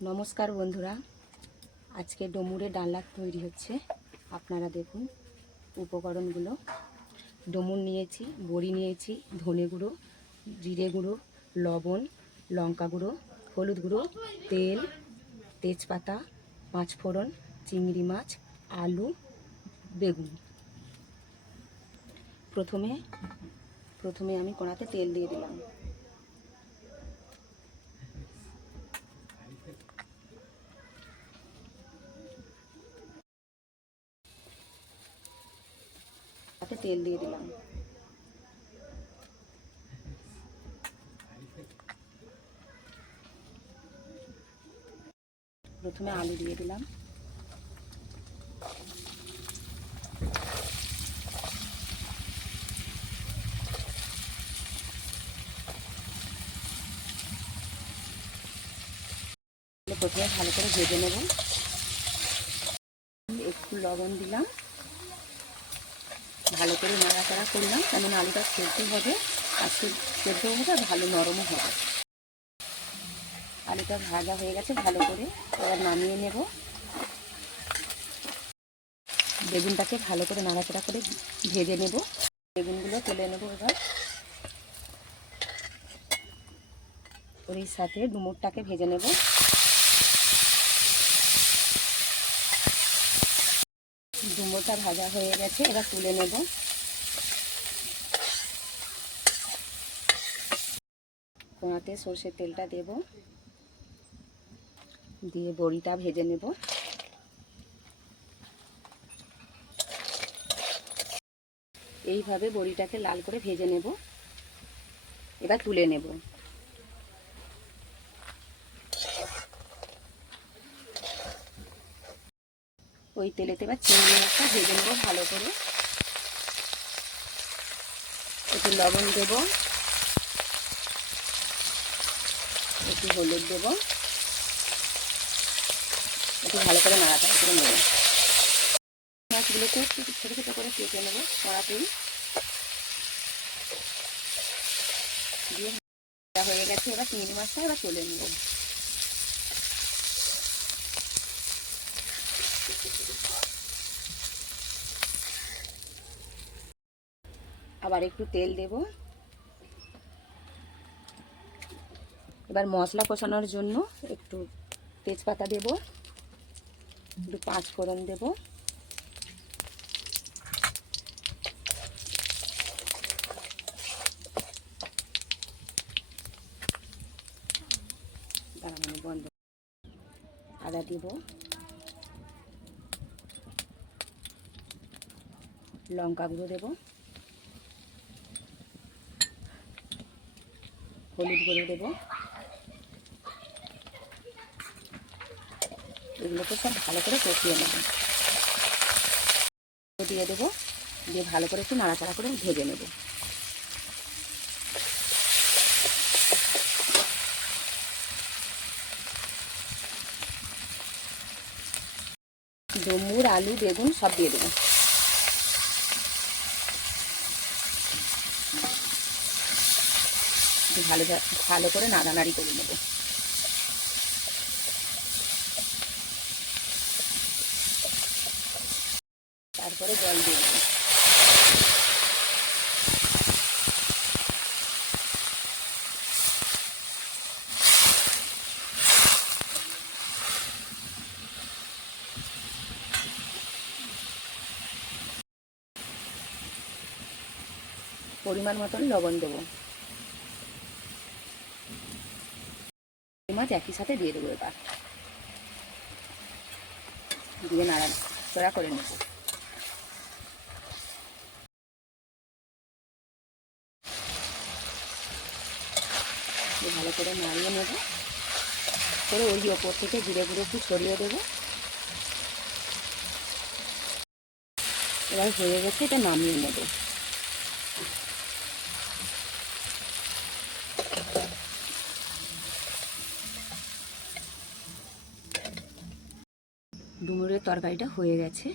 নমস্কার বন্ধুরা। আজকে ডমুরে ডালনা তৈরি হচ্ছে। আপনারা দেখুন উপকরণগুলো। ডমুর নিয়েছি, বড়ি নিয়েছি, ধনে গুঁড়ো, জিরে গুঁড়ো, লবণ, লঙ্কা গুঁড়ো, হলুদ গুঁড়ো, তেল, তেজপাতা, পাঁচফোড়ন, চিংড়ি মাছ, আলু, বেগুন। প্রথমে প্রথমে আমি কড়াতে তেল দিয়ে দিলাম। তেল দিয়ে দিলাম। প্রথমে আলু দিয়ে দিলাম। প্রথমে ভালো করে ভেজে নেব। একটু লবণ দিলাম। ভালো করে নাড়াচাড়া করলাম কেমন আলুটা সেদ্ধ হবে, আর সেদ্ধ হবে, আর ভালো নরমও হবে। আলুটা ভাজা হয়ে গেছে, ভালো করে এবার নামিয়ে নেব। বেগুনটাকে ভালো করে নাড়াচাড়া করে ভেজে নেব। বেগুনগুলো তুলে নেব এবার। ওর সাথে ডুমুরটাকে ভেজে নেব। ডুমোরটা ভাজা হয়ে গেছে, এবার তুলে নেব। কোনাতে সর্ষের তেলটা দেব। দিয়ে বড়িটা ভেজে নেব। এইভাবে বড়িটাকে লাল করে ভেজে নেব। এবার তুলে নেব। ওই তেলেতে এবার চিংড়ি মাছটা ভেজে নেব ভালো করে। একটু লবণ দেব। একটু হলুদ দেব। একটু ভালো করে নাড়াচাড়া করে নেব। মাছগুলোকে একটু ছোটো ছোটো করে কেটে নেব কড়াতেই। দিয়ে হয়ে গেছে, এবার চিংড়ি মাছটা এবার তুলে নেব। আবার একটু তেল দেব। এবার মশলা কষানোর জন্য একটু তেজপাতা দেব। একটু পাঁচ ফোড়ন দেব। বন্ধ। আদা দেব। লঙ্কা গুঁড়ো দেবো। হলুদ গুঁড়ো দেবো। এগুলোকে সব ভালো করে কষিয়ে নেব। দিয়ে দেবো। দিয়ে ভালো করে একটু নাড়াচাড়া করে ভেজে নেব। ডুমুর, আলু, বেগুন সব দিয়ে দেবো। ভালো ভালো করে নাড়ানাড়ি করে নেব। তারপরে জল দিয়ে দেবো। পরিমাণ মতন লবণ দেবো। মাছ একই সাথে দিয়ে দেবো এবার। দিয়ে নাড়াচড়া করে নেব। ভালো করে নাড়িয়ে নেব। করে ওই ওপর থেকে জিরে গুঁড়ো একটু ছড়িয়ে দেবো। এবার হয়ে গেছে এটা নামিয়ে নেব। ডুমুরের তরকারিটা হয়ে গেছে।